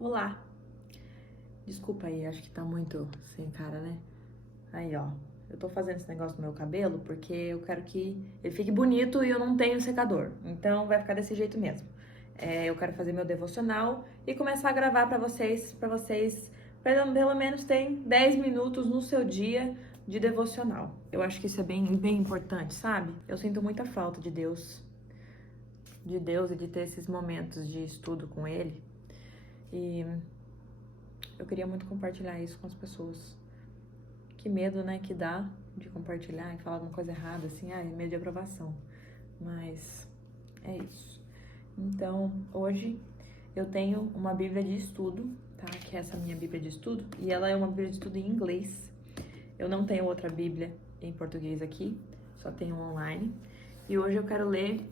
Olá! Desculpa aí, acho que tá muito sem cara, né? Aí, ó, eu tô fazendo esse negócio no meu cabelo porque eu quero que ele fique bonito e eu não tenho secador. Então vai ficar desse jeito mesmo. Eu quero fazer meu devocional e começar a gravar pra vocês, pelo menos tem 10 minutos no seu dia de devocional. Eu acho que isso é bem importante, sabe? Eu sinto muita falta de Deus e de ter esses momentos de estudo com Ele. E eu queria muito compartilhar isso com as pessoas. Que medo, né, que dá de compartilhar e falar alguma coisa errada, assim, medo de aprovação. Mas é isso. Então, hoje eu tenho uma Bíblia de estudo, tá? Que é essa minha Bíblia de estudo. E ela é uma Bíblia de estudo em inglês. Eu não tenho outra Bíblia em português aqui, só tenho online. E hoje eu quero ler,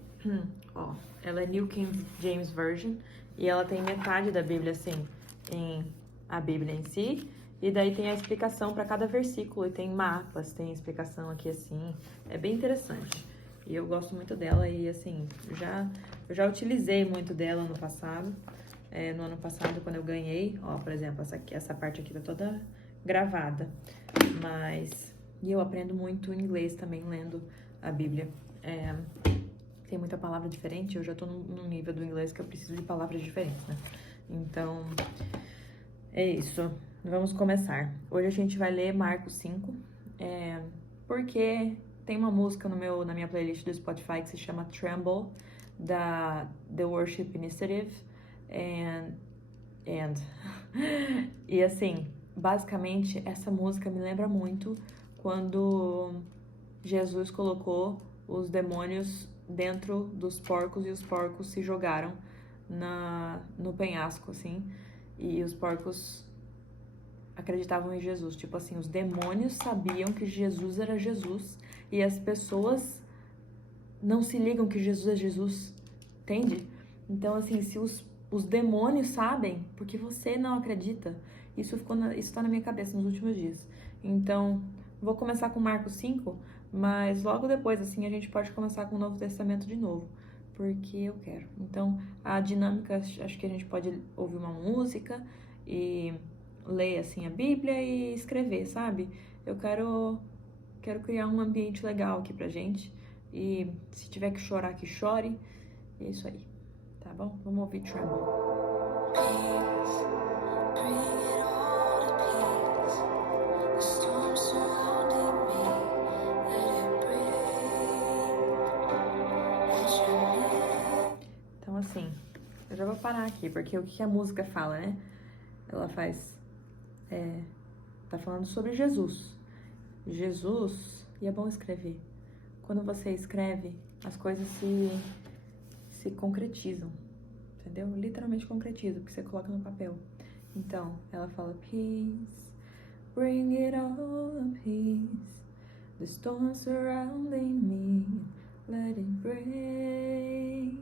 ó, ela é New King James Version. E ela tem metade da Bíblia, assim, em a Bíblia em si. E daí tem a explicação para cada versículo, e tem mapas, tem explicação aqui assim, é bem interessante. E eu gosto muito dela e assim, eu já utilizei muito dela no passado. No ano passado, quando eu ganhei, ó, por exemplo, essa parte aqui tá toda gravada. E eu aprendo muito inglês também lendo a Bíblia. Tem muita palavra diferente, eu já tô num nível do inglês que eu preciso de palavras diferentes, né? Então, é isso. Vamos começar. Hoje a gente vai ler Marcos 5, porque tem uma música na minha playlist do Spotify que se chama Tremble, da The Worship Initiative, e assim, basicamente, essa música me lembra muito quando Jesus colocou os demônios dentro dos porcos e os porcos se jogaram no penhasco, assim, e os porcos acreditavam em Jesus. Tipo assim, os demônios sabiam que Jesus era Jesus e as pessoas não se ligam que Jesus é Jesus, entende? Então, assim, se os demônios sabem, porque você não acredita, isso tá na minha cabeça nos últimos dias. Então, vou começar com Marcos 5, mas logo depois, assim, a gente pode começar com o Novo Testamento de novo, porque eu quero. Então, a dinâmica, acho que a gente pode ouvir uma música e ler, assim, a Bíblia e escrever, sabe? Eu quero criar um ambiente legal aqui pra gente. E se tiver que chorar, que chore. E é isso aí, tá bom? Vamos ouvir Tremble. Peace, bring it all to peace. The storm surrounding me, let it break. Let your name. Então, assim, eu já vou parar aqui, porque o que a música fala, né? Ela tá falando sobre Jesus. Jesus, e é bom escrever. Quando você escreve, as coisas se concretizam, entendeu? Literalmente concretizam, porque você coloca no papel. Então, ela fala, peace, bring it all peace, the storm surrounding me, let it break,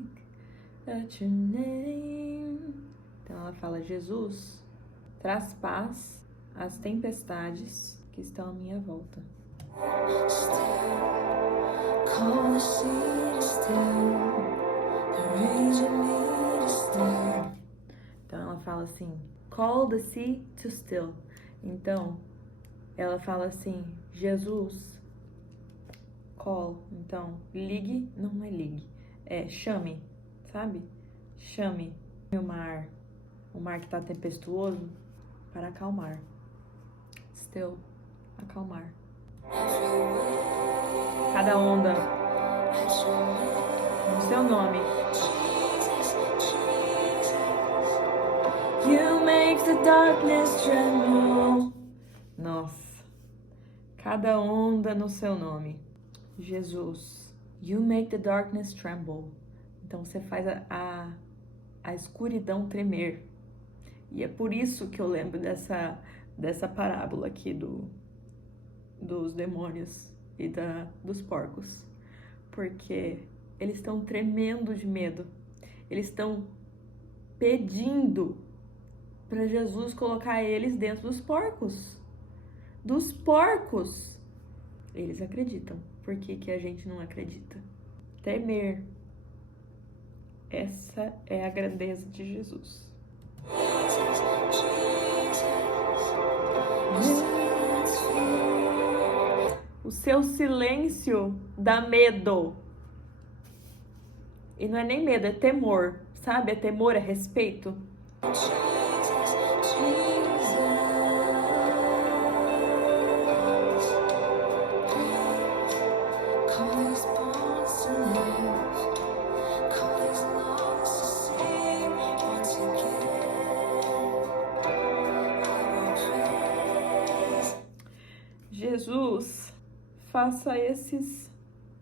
at your name. Então, ela fala, Jesus, traz paz às tempestades que estão à minha volta. Call the sea to still, the rage in me to still. Então ela fala assim, call the sea to still. Então ela fala assim, Jesus, call. Então ligue, não é ligue, chame, sabe? Chame o mar que tá tempestuoso, para acalmar. Still, acalmar. Cada onda no seu nome. You make the darkness tremble. Nossa. Cada onda no seu nome. Jesus. You make the darkness tremble. Então você faz a escuridão tremer. E é por isso que eu lembro dessa parábola aqui dos demônios e dos porcos, porque eles estão tremendo de medo, eles estão pedindo para Jesus colocar eles dentro dos porcos. Eles acreditam, por que a gente não acredita? Temer, essa é a grandeza de Jesus. Jesus, seu silêncio dá medo. E não é nem medo, é temor, sabe? É temor, é respeito. Jesus, faça esses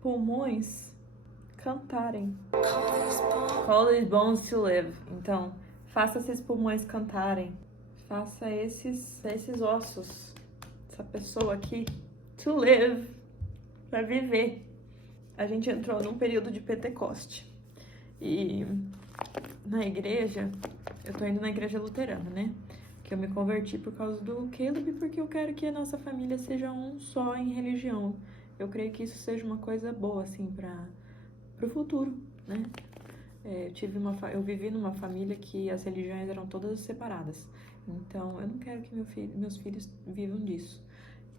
pulmões cantarem. Call these bones to live. Então, faça esses pulmões cantarem. Faça esses ossos, essa pessoa aqui, to live, para viver. A gente entrou num período de Pentecoste. E na igreja, eu tô indo na igreja luterana, né? Que eu me converti por causa do Caleb, porque eu quero que a nossa família seja um só em religião. Eu creio que isso seja uma coisa boa, assim, pro futuro, né? Eu vivi numa família que as religiões eram todas separadas. Então, eu não quero que meus filhos vivam disso.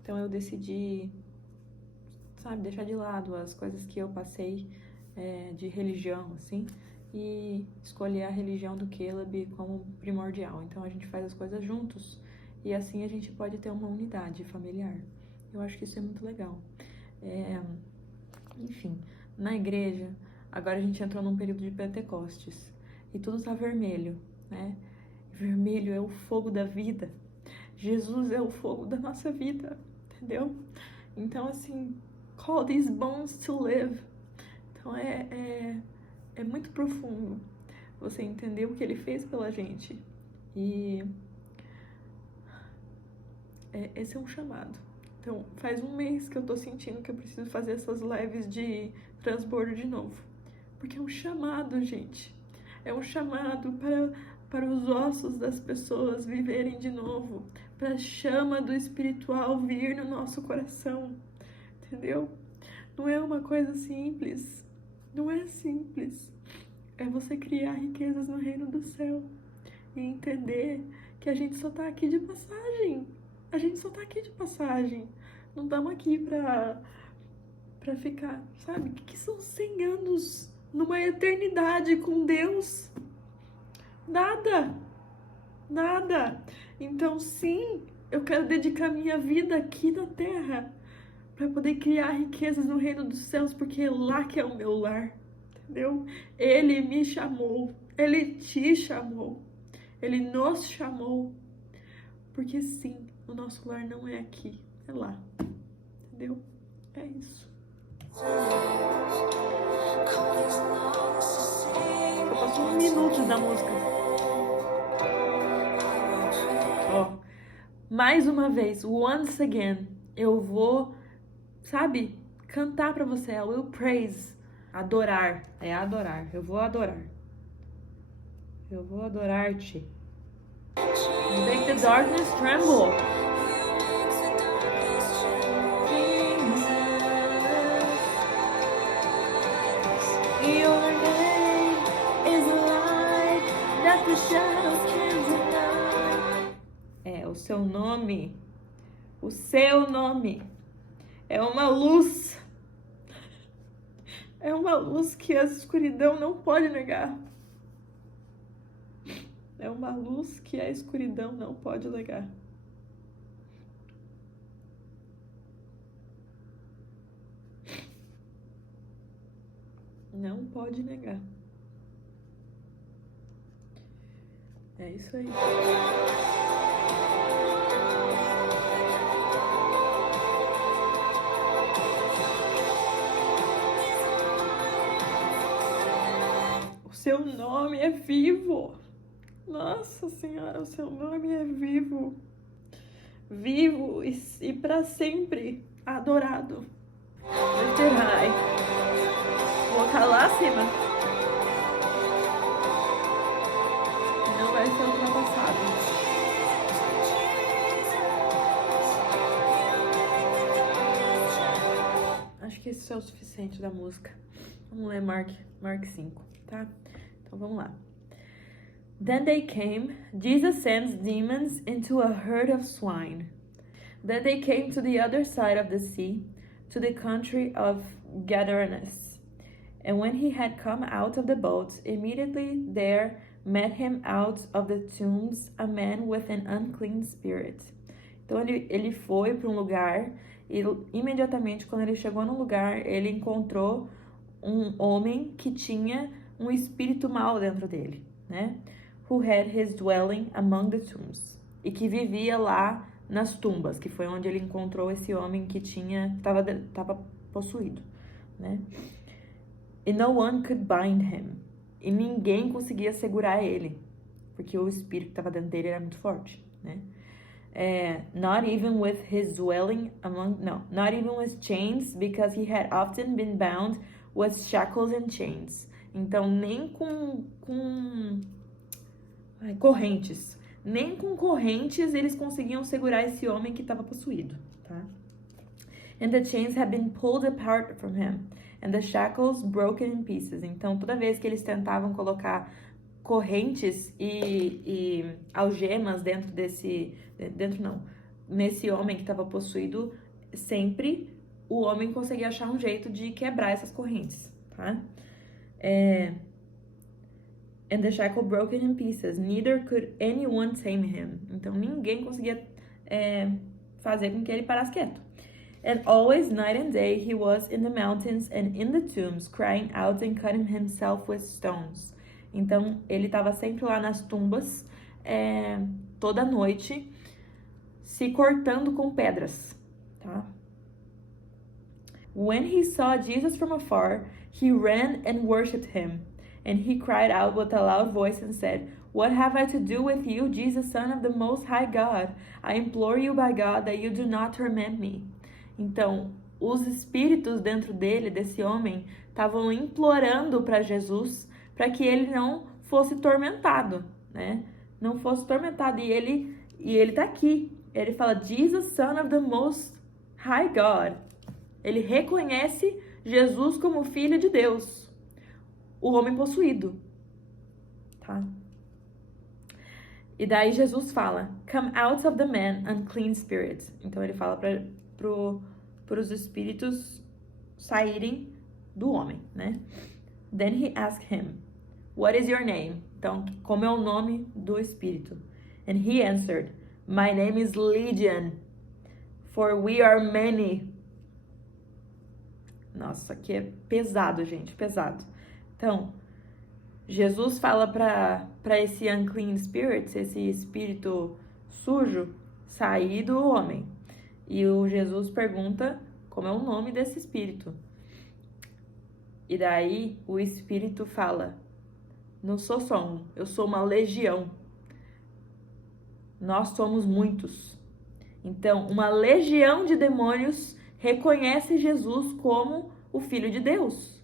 Então, eu decidi, sabe, deixar de lado as coisas que eu passei de religião, assim, e escolher a religião do Caleb como primordial. Então, a gente faz as coisas juntos e assim a gente pode ter uma unidade familiar. Eu acho que isso é muito legal. Enfim, na igreja, agora a gente entrou num período de Pentecostes e tudo tá vermelho, né? Vermelho é o fogo da vida. Jesus é o fogo da nossa vida, entendeu? Então, assim, call these bones to live. Então, é muito profundo você entender o que ele fez pela gente. E esse é um chamado. Então, faz um mês que eu tô sentindo que eu preciso fazer essas lives de transbordo de novo. Porque é um chamado, gente. É um chamado para os ossos das pessoas viverem de novo. Para a chama do espiritual vir no nosso coração. Entendeu? Não é uma coisa simples. Não é simples. É você criar riquezas no reino do céu. E entender que a gente só tá aqui de passagem. A gente só tá aqui de passagem. Não estamos aqui pra ficar, sabe? O que são 100 anos numa eternidade com Deus? Nada. Nada. Então, sim, eu quero dedicar minha vida aqui na terra para poder criar riquezas no reino dos céus, porque é lá que é o meu lar, entendeu? Ele me chamou, ele te chamou, ele nos chamou, porque sim, o nosso lar não é aqui, é lá, entendeu? É isso. Eu passo 1 minuto da música. Ó, mais uma vez, once again, eu vou, sabe, cantar pra você. I will praise. Adorar. É adorar. Eu vou adorar. Eu vou adorar-te. Make the darkness tremble. Your name is a light that the shadows can't deny. O seu nome. O seu nome. É uma luz. É uma luz que a escuridão não pode negar. É uma luz que a escuridão não pode negar. Não pode negar. É isso aí. O seu nome é vivo. Nossa Senhora, o seu nome é vivo. Vivo e para sempre adorado. Lifted high. Vou colocar lá acima. Não vai ser ultrapassado. Acho que esse é o suficiente da música. Vamos ler Mark 5, tá? Então vamos lá. Then they came, Jesus sends demons into a herd of swine. Then they came to the other side of the sea, to the country of Gadarenes. And when he had come out of the boat, immediately there met him out of the tombs a man with an unclean spirit. Então ele foi para um lugar e imediatamente quando ele chegou no lugar, ele encontrou um homem que tinha um espírito mau dentro dele, né? Who had his dwelling among the tombs. E que vivia lá nas tumbas, que foi onde ele encontrou esse homem que estava possuído, né? And no one could bind him. E ninguém conseguia segurar ele, porque o espírito que estava dentro dele era muito forte, né? Not even with his dwelling not even with chains, because he had often been bound with shackles and chains. Então, nem com correntes. Nem com correntes eles conseguiam segurar esse homem que estava possuído, tá? And the chains had been pulled apart from him, and the shackles broken in pieces. Então, toda vez que eles tentavam colocar correntes e algemas nesse homem que estava possuído, sempre o homem conseguia achar um jeito de quebrar essas correntes, tá? And the shackle broken in pieces, neither could anyone tame him. Então, ninguém conseguia fazer com que ele parasse quieto. And always, night and day, he was in the mountains and in the tombs, crying out and cutting himself with stones. Então, ele estava sempre lá nas tumbas, toda noite, se cortando com pedras, tá? When he saw Jesus from afar, he ran and worshipped him. And he cried out with a loud voice and said, "What have I to do with you, Jesus, Son of the Most High God? I implore you by God that you do not torment me." Então, os espíritos dentro dele, desse homem, estavam implorando para Jesus para que ele não fosse tormentado, né? Não fosse tormentado. E ele tá aqui. Ele fala, Jesus, Son of the Most High God. Ele reconhece Jesus como Filho de Deus. O homem possuído, tá? E daí Jesus fala, "Come out of the man, unclean spirit." Então ele fala para os espíritos saírem do homem, né? Then he asked him, "What is your name?" Então, como é o nome do espírito? And he answered, "My name is Legion, for we are many." Nossa, aqui é pesado, gente, pesado. Então, Jesus fala para esse unclean spirit, esse espírito sujo, sair do homem. E o Jesus pergunta como é o nome desse espírito. E daí o espírito fala, não sou só um, eu sou uma legião. Nós somos muitos. Então, uma legião de demônios reconhece Jesus como o Filho de Deus.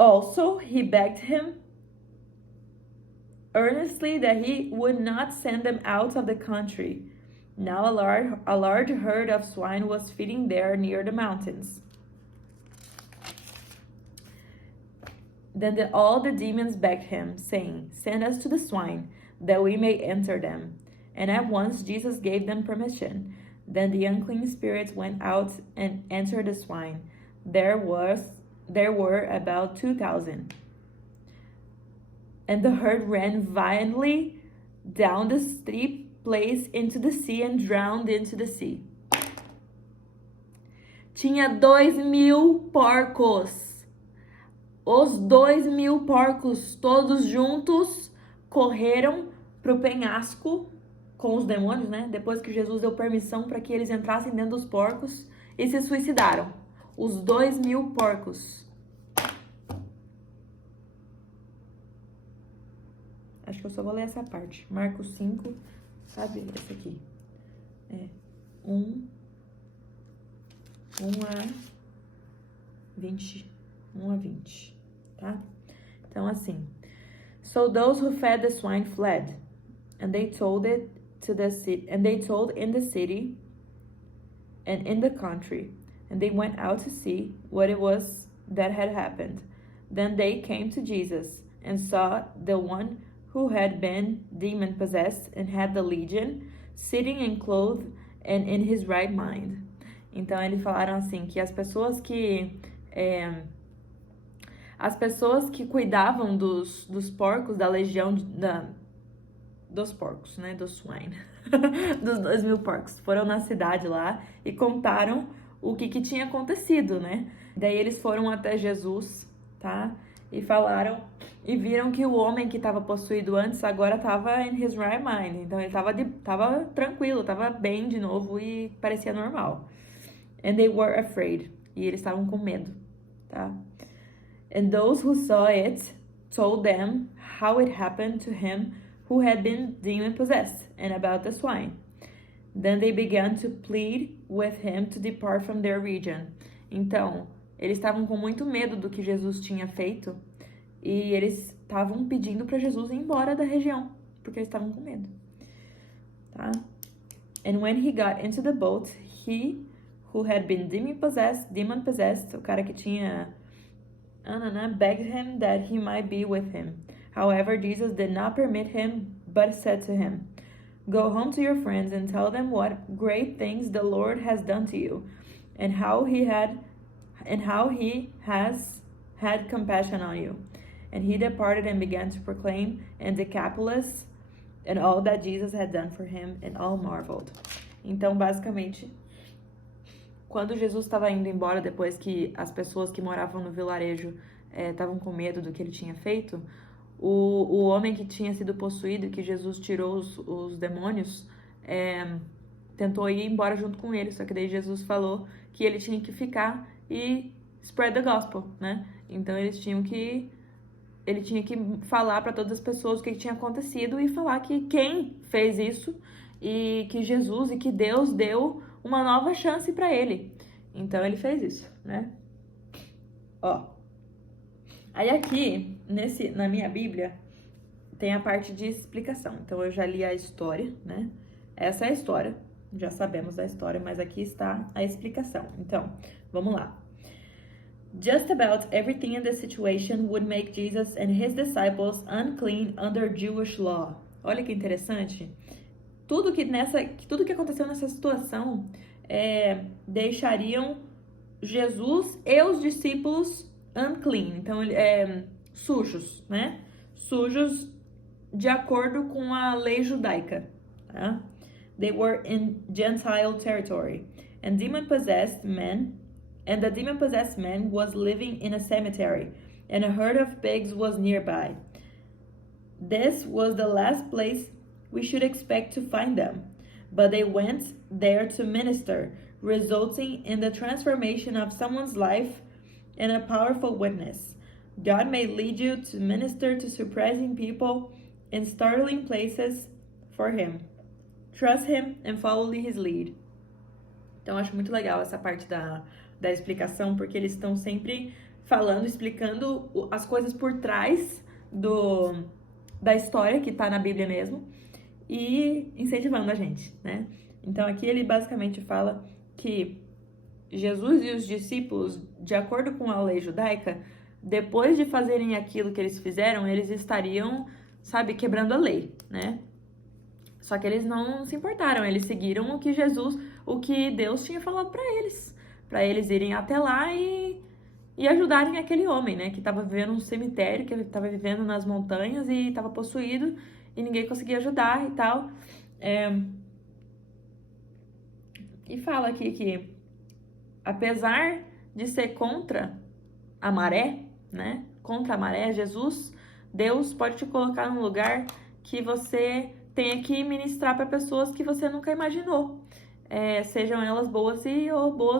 Also, he begged him earnestly that he would not send them out of the country. Now a large herd of swine was feeding there near the mountains. Then all the demons begged him, saying, "Send us to the swine, that we may enter them." And at once Jesus gave them permission. Then the unclean spirits went out and entered the swine. There were about 2,000. And the herd ran violently down the steep place into the sea and drowned into the sea. Tinha 2.000 porcos. Os 2.000 porcos, todos juntos, correram para o penhasco com os demônios, né? Depois que Jesus deu permissão para que eles entrassem dentro dos porcos e se suicidaram. Os 2.000 porcos. Acho que eu só vou ler essa parte. Marcos 5, sabe? Esse aqui. 1 a 20. 1 a 20, tá? Então, assim. So those who fed the swine fled, and they told it to the city, and they told in the city and in the country, and they went out to see what it was that had happened. Then they came to Jesus and saw the one who had been demon-possessed and had the legion, sitting and clothed and in his right mind. Então eles falaram assim que as pessoas que cuidavam dos porcos da legião dos porcos, né? Dos swine. Dos 2.000 porcos. Foram na cidade lá e contaram o que tinha acontecido, né? Daí eles foram até Jesus, tá? E falaram e viram que o homem que estava possuído antes agora estava in his right mind. Então ele tava tranquilo, tava bem de novo e parecia normal. And they were afraid. E eles estavam com medo, tá? And those who saw it told them how it happened to him who had been demon-possessed, and about the swine. Then they began to plead with him to depart from their region. Então, eles estavam com muito medo do que Jesus tinha feito, e eles estavam pedindo para Jesus ir embora da região, porque eles estavam com medo. Tá? And when he got into the boat, he who had been demon-possessed, o cara que tinha begged him that he might be with him. However, Jesus did not permit him, but said to him, "Go home to your friends and tell them what great things the Lord has done to you, and how he has had compassion on you." And he departed and began to proclaim in Decapolis and all that Jesus had done for him, and all marveled. Então, basicamente, quando Jesus estava indo embora, depois que as pessoas que moravam no vilarejo estavam com medo do que ele tinha feito, o homem que tinha sido possuído, que Jesus tirou os demônios, tentou ir embora junto com ele, só que daí Jesus falou que ele tinha que ficar e spread the gospel, né? Então ele tinha que falar para todas as pessoas o que tinha acontecido e falar que quem fez isso e que Jesus e que Deus deu uma nova chance para ele. Então ele fez isso, né? Ó. Aí aqui, na minha Bíblia, tem a parte de explicação. Então eu já li a história, né? Essa é a história. Já sabemos da história, mas aqui está a explicação. Então, vamos lá. Just about everything in the situation would make Jesus and his disciples unclean under Jewish law. Olha que interessante. Tudo que aconteceu nessa situação deixariam Jesus e os discípulos unclean, então sujos, né? Sujos de acordo com a lei judaica. Tá? They were in Gentile territory, and the demon-possessed man was living in a cemetery, and a herd of pigs was nearby. This was the last place we should expect to find them, but they went there to minister, resulting in the transformation of someone's life and a powerful witness. God may lead you to minister to surprising people in startling places for Him. Trust Him and follow His lead. Então, eu acho muito legal essa parte da explicação, porque eles estão sempre explicando as coisas por trás da história que está na Bíblia mesmo, e incentivando a gente, né? Então aqui ele basicamente fala que Jesus e os discípulos, de acordo com a lei judaica, depois de fazerem aquilo que eles fizeram, eles estariam, quebrando a lei, né? Só que eles não se importaram, eles seguiram o que Deus tinha falado para eles irem até lá e ajudarem aquele homem, né? Que estava vivendo num cemitério, que estava vivendo nas montanhas e estava possuído, e ninguém conseguia ajudar e tal. E fala aqui que, apesar de ser contra a maré, né? Contra a maré, Deus pode te colocar num lugar que você tenha que ministrar para pessoas que você nunca imaginou. Sejam elas boas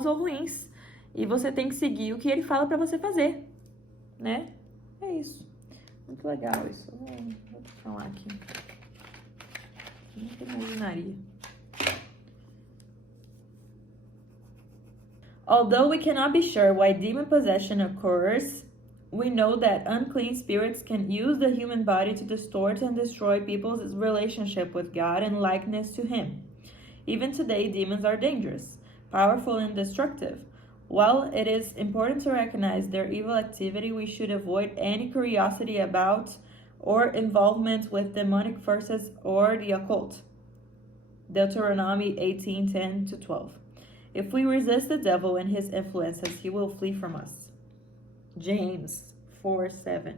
ou ruins. E você tem que seguir o que ele fala para você fazer, né? É isso. Muito legal isso. Vou falar aqui. Nunca imaginaria. Although we cannot be sure why demon possession occurs, we know that unclean spirits can use the human body to distort and destroy people's relationship with God and likeness to Him. Even today, demons are dangerous, powerful, and destructive. While it is important to recognize their evil activity, we should avoid any curiosity about or involvement with demonic forces or the occult. Deuteronomy 18:10-12. If we resist the devil and his influences, he will flee from us. James 4:7.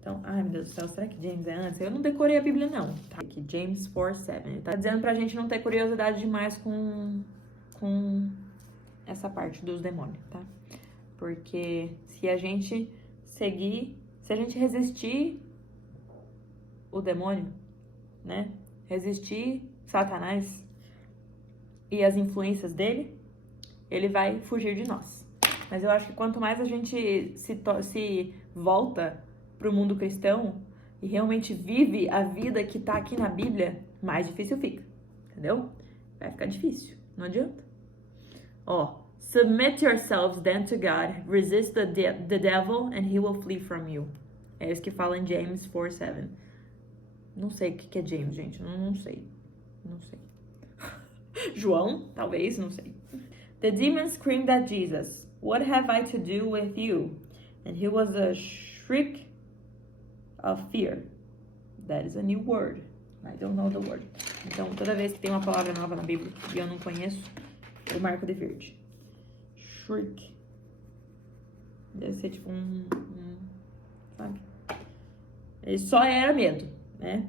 Então, ai meu Deus do céu, será que James é antes? Eu não decorei a Bíblia não, tá? Aqui, James 4:7. Ele tá dizendo pra gente não ter curiosidade demais com essa parte dos demônios, tá? Porque se a gente resistir o demônio, né? Resistir Satanás e as influências dele, ele vai fugir de nós. Mas eu acho que quanto mais a gente se volta pro mundo cristão e realmente vive a vida que tá aqui na Bíblia, mais difícil fica, entendeu? Vai ficar difícil, não adianta. Ó, submit yourselves then to God, resist the devil and he will flee from you. É isso que fala em James 4:7. Não sei o que é James, gente, não sei. João, talvez, não sei. The demons screamed at Jesus, "What have I to do with you?" And he was a shriek of fear. That is a new word. I don't know the word. Então, toda vez que tem uma palavra nova na Bíblia e eu não conheço, eu marco de verde. Shriek. Deve ser tipo sabe? Ele só era medo, né?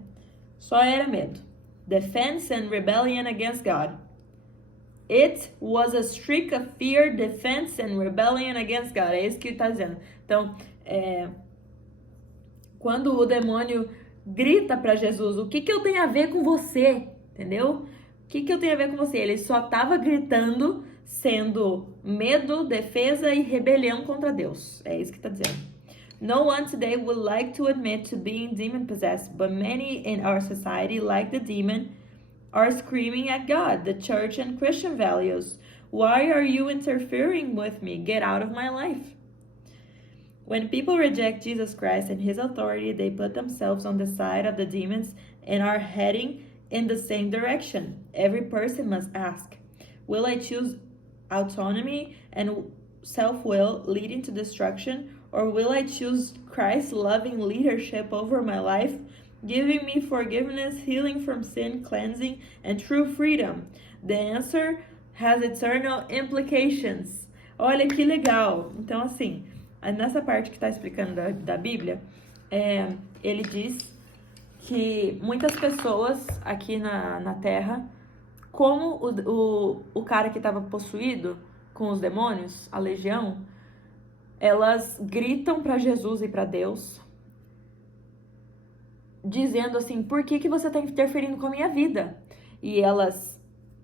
Só era medo. Defense and rebellion against God. It was a shriek of fear, defense and rebellion against God. É isso que ele está dizendo. Então, quando o demônio grita para Jesus, o que eu tenho a ver com você? Entendeu? O que eu tenho a ver com você? Ele só estava gritando, sendo medo, defesa e rebelião contra Deus. É isso que está dizendo. No one today would like to admit to being demon-possessed, but many in our society, like the demon, are screaming at God, the church, and Christian values. Why are you interfering with me? Get out of my life. When people reject Jesus Christ and his authority, they put themselves on the side of the demons and are heading in the same direction. Every person must ask, will I choose autonomy and self-will leading to destruction, or will I choose Christ's loving leadership over my life, giving me forgiveness, healing from sin, cleansing, and true freedom? The answer has eternal implications. Olha que legal! Então, assim, nessa parte que está explicando da Bíblia, ele diz que muitas pessoas aqui na Terra, como o cara que estava possuído com os demônios, a legião, elas gritam para Jesus e para Deus, dizendo assim, por que você está interferindo com a minha vida? E elas,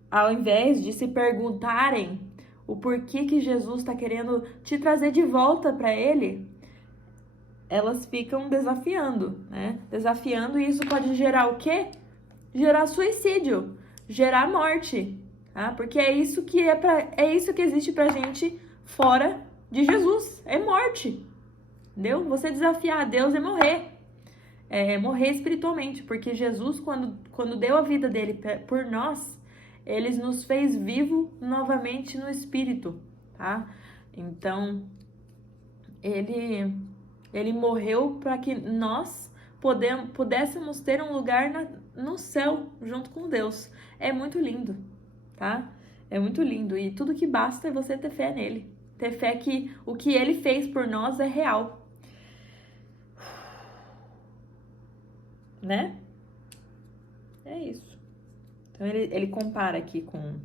ao invés de se perguntarem o porquê que Jesus está querendo te trazer de volta para ele, elas ficam desafiando, né? Desafiando, e isso pode gerar o quê? Gerar suicídio, gerar morte, tá? Porque é isso que existe pra gente fora de Jesus, é morte, entendeu? Você desafiar a Deus é morrer, morrer espiritualmente, porque Jesus, quando deu a vida dele por nós, ele nos fez vivo novamente no espírito, tá? Então, ele morreu para que nós pudéssemos ter um lugar no céu, junto com Deus. É muito lindo, tá? É muito lindo, e tudo que basta é você ter fé nele. Ter fé que o que ele fez por nós é real. Né? É isso. Então ele compara aqui com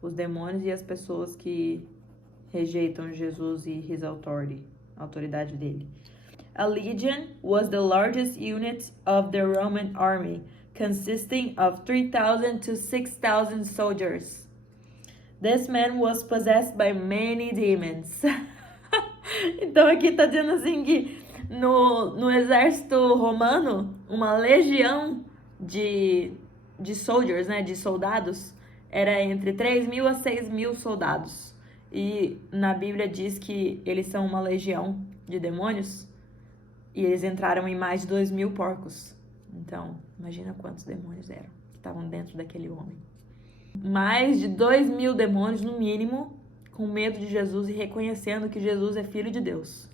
os demônios e as pessoas que rejeitam Jesus e his authority, a autoridade dele. A legion was the largest unit of the Roman army, consisting of 3,000 to 6,000 soldiers. This man was possessed by many demons. Então aqui tá dizendo assim que no exército romano, uma legião de soldiers, né, de soldados, era entre 3.000 a 6.000 soldados. E na Bíblia diz que eles são uma legião de demônios e eles entraram em mais de 2.000 porcos. Então, imagina quantos demônios eram que estavam dentro daquele homem. Mais de 2.000 demônios, no mínimo, com medo de Jesus e reconhecendo que Jesus é Filho de Deus,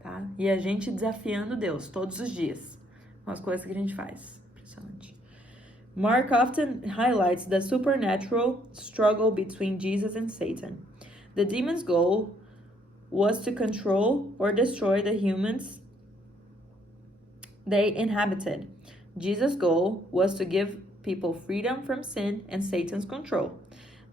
tá? E a gente desafiando Deus todos os dias com as coisas que a gente faz. Impressionante. Mark often highlights the supernatural struggle between Jesus and Satan. The demon's goal was to control or destroy the humans they inhabited. Jesus' goal was to give people freedom from sin and Satan's control.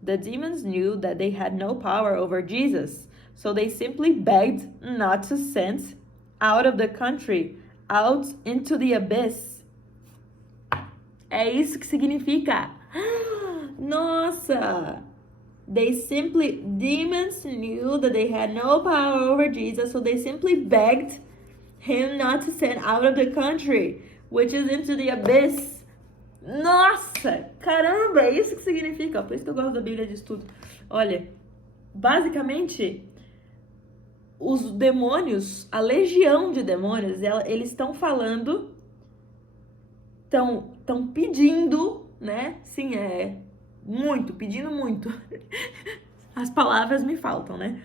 The demons knew that they had no power over Jesus, so they simply begged not to send out of the country, out into the abyss. É isso que significa. Nossa! Demons knew that they had no power over Jesus, so they simply begged him not to send out of the country, which is into the abyss. Nossa, caramba, é isso que significa. Por isso que eu gosto da Bíblia de estudo. Olha, basicamente, os demônios, a legião de demônios, eles estão falando, estão pedindo, né? Sim, pedindo muito. As palavras me faltam, né?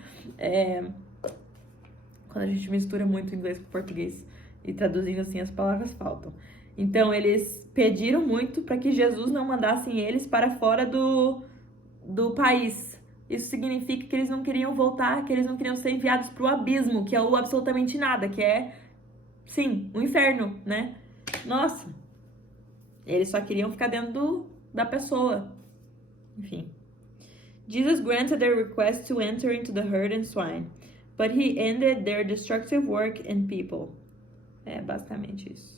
Quando a gente mistura muito inglês com português e traduzindo assim, as palavras faltam. Então, eles pediram muito para que Jesus não mandasse eles para fora do país. Isso significa que eles não queriam voltar, que eles não queriam ser enviados para o abismo, que é o absolutamente nada, que é, sim, o inferno, né? Nossa! Eles só queriam ficar dentro da pessoa. Enfim. Jesus granted their request to enter into the herd and swine, but he ended their destructive work in people. É basicamente isso.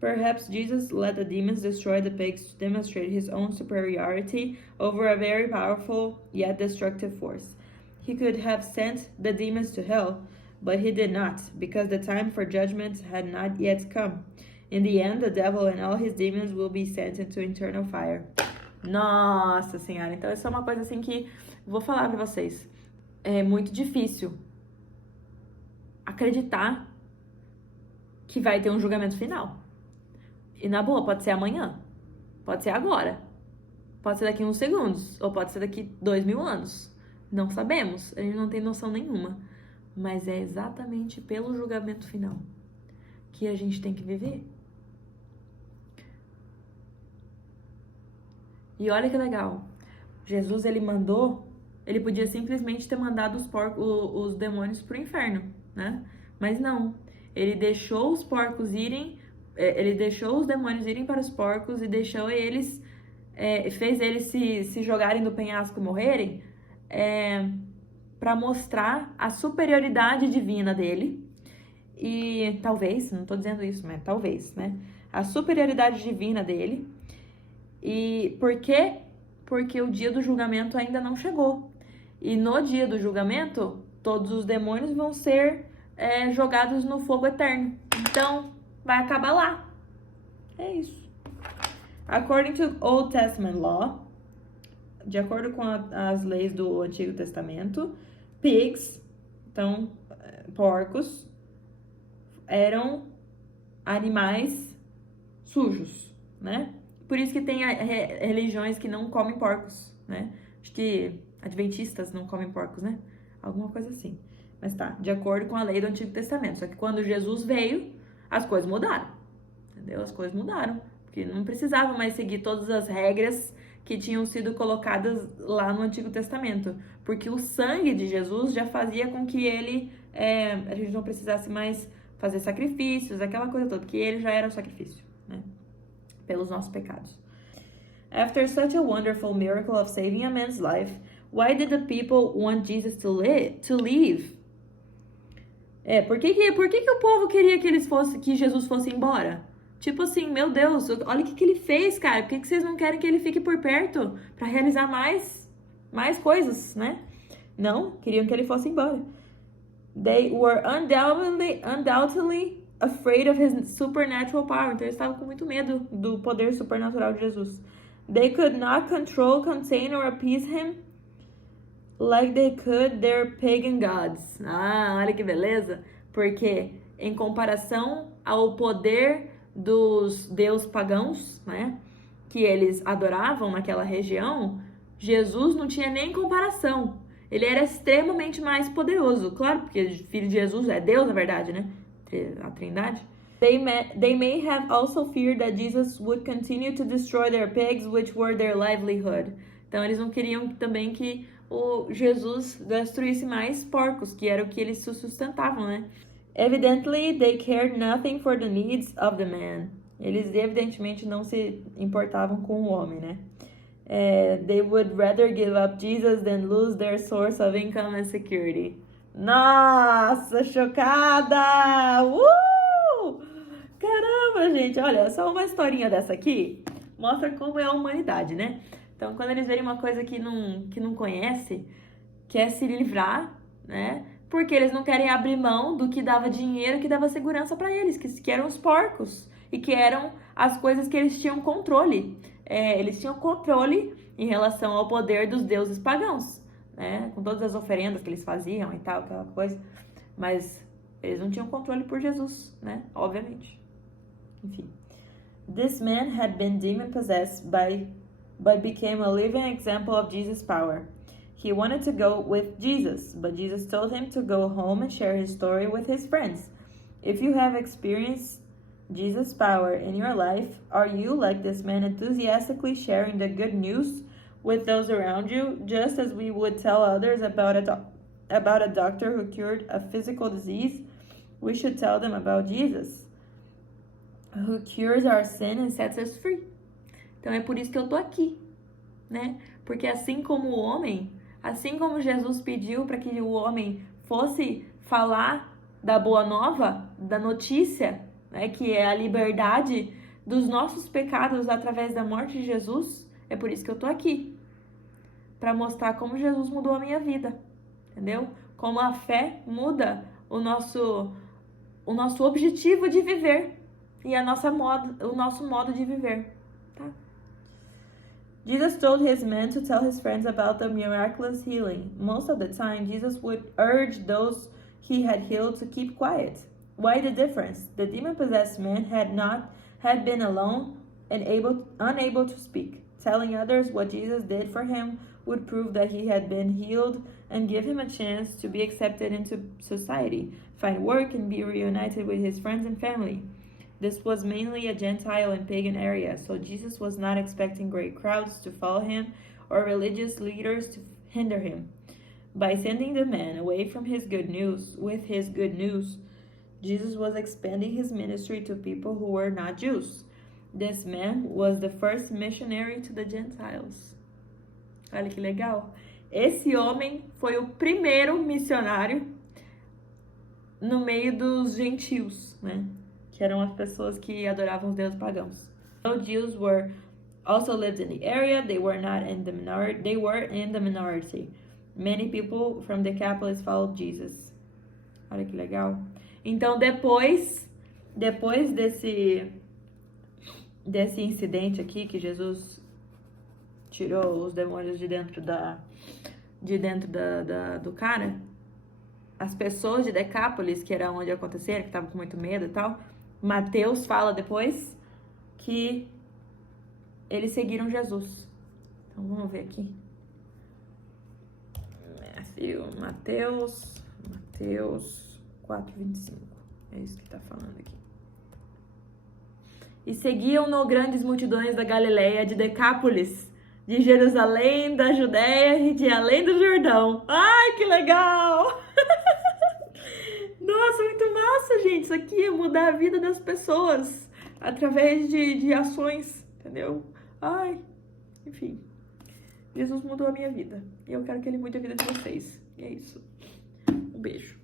Perhaps Jesus let the demons destroy the pigs to demonstrate his own superiority over a very powerful yet destructive force. He could have sent the demons to hell, but he did not, because the time for judgment had not yet come. In the end, the devil and all his demons will be sent into eternal fire. Nossa Senhora, então isso é uma coisa assim que vou falar pra vocês. É muito difícil acreditar que vai ter um julgamento final. E na boa, pode ser amanhã, pode ser agora, pode ser daqui uns segundos, ou pode ser daqui 2000 anos. Não sabemos, a gente não tem noção nenhuma. Mas é exatamente pelo julgamento final que a gente tem que viver. E olha que legal, Jesus ele podia simplesmente ter mandado os demônios pro inferno, né? Mas não, ele deixou os porcos irem. Ele deixou os demônios irem para os porcos e deixou eles, fez eles se jogarem do penhasco e morrerem, para mostrar a superioridade divina dele. E talvez, não estou dizendo isso, mas talvez, né? A superioridade divina dele. E por quê? Porque o dia do julgamento ainda não chegou. E no dia do julgamento, todos os demônios vão ser jogados no fogo eterno. Então, vai acabar lá. É isso. According to Old Testament law, de acordo com as leis do Antigo Testamento, pigs, então, porcos, eram animais sujos, né? Por isso que tem religiões que não comem porcos, né? Acho que adventistas não comem porcos, né? Alguma coisa assim. Mas tá, de acordo com a lei do Antigo Testamento. Só que quando Jesus veio, as coisas mudaram, entendeu? As coisas mudaram, porque não precisava mais seguir todas as regras que tinham sido colocadas lá no Antigo Testamento, porque o sangue de Jesus já fazia com que a gente não precisasse mais fazer sacrifícios, aquela coisa toda, porque ele já era o sacrifício, né? Pelos nossos pecados. After such a wonderful miracle of saving a man's life, why did the people want Jesus to leave? Por que o povo queria que Jesus fosse embora? Tipo assim, meu Deus, olha o que ele fez, cara. Por que vocês não querem que ele fique por perto para realizar mais coisas, né? Não, queriam que ele fosse embora. They were undoubtedly afraid of his supernatural power. Então eles estavam com muito medo do poder supernatural de Jesus. They could not control, contain or appease him like they could their pagan gods. Ah, olha que beleza. Porque em comparação ao poder dos deuses pagãos, né, que eles adoravam naquela região, Jesus não tinha nem comparação. Ele era extremamente mais poderoso. Claro, porque filho de Jesus é Deus, na verdade, né? A Trindade. They may have also feared that Jesus would continue to destroy their pigs, which were their livelihood. Então, eles não queriam também que o Jesus destruísse mais porcos, que era o que eles se sustentavam, né? Evidently, they cared nothing for the needs of the man. Eles evidentemente não se importavam com o homem, né? They would rather give up Jesus than lose their source of income and security. Nossa, chocada! Caramba, gente, olha, só uma historinha dessa aqui mostra como é a humanidade, né? Então, quando eles verem uma coisa que não conhece, quer se livrar, né? Porque eles não querem abrir mão do que dava dinheiro, que dava segurança para eles, que eram os porcos e que eram as coisas que eles tinham controle. Eles tinham controle em relação ao poder dos deuses pagãos, né? Com todas as oferendas que eles faziam e tal, aquela coisa. Mas eles não tinham controle por Jesus, né? Obviamente. Enfim. This man had been demon-possessed but became a living example of Jesus' power. He wanted to go with Jesus, but Jesus told him to go home and share his story with his friends. If you have experienced Jesus' power in your life, are you, like this man, enthusiastically sharing the good news with those around you, just as we would tell others about a doctor who cured a physical disease? We should tell them about Jesus, who cures our sin and sets us free. Então é por isso que eu tô aqui, né? Porque assim como o homem, assim como Jesus pediu para que o homem fosse falar da boa nova, da notícia, né, que é a liberdade dos nossos pecados através da morte de Jesus, é por isso que eu tô aqui. Para mostrar como Jesus mudou a minha vida, entendeu? Como a fé muda o nosso objetivo de viver e o nosso modo de viver, tá? Jesus told his men to tell his friends about the miraculous healing. Most of the time, Jesus would urge those he had healed to keep quiet. Why the difference? The demon-possessed man had been alone and unable to speak. Telling others what Jesus did for him would prove that he had been healed and give him a chance to be accepted into society, find work, and be reunited with his friends and family. This was mainly a Gentile and pagan area, so Jesus was not expecting great crowds to follow him or religious leaders to hinder him. By sending the man away from with his good news, Jesus was expanding his ministry to people who were not Jews. This man was the first missionary to the Gentiles. Olha que legal. Esse homem foi o primeiro missionário no meio dos gentios, né? Que eram as pessoas que adoravam os deuses pagãos. Though Jews also lived in the area, they were in the minority. Many people from Decapolis followed Jesus. Olha que legal. Então, depois desse incidente aqui, que Jesus tirou os demônios de dentro do cara, as pessoas de Decápolis, que era onde aconteceram, que estavam com muito medo e tal, Mateus fala depois que eles seguiram Jesus. Então, vamos ver aqui. Mateus 4:25. É isso que tá falando aqui. E seguiam-no grandes multidões da Galileia, de Decápolis, de Jerusalém, da Judéia e de além do Jordão. Ai, que legal! Nossa, muito massa, gente. Isso aqui é mudar a vida das pessoas através de ações, entendeu? Ai, enfim. Jesus mudou a minha vida. E eu quero que ele mude a vida de vocês. E é isso. Um beijo.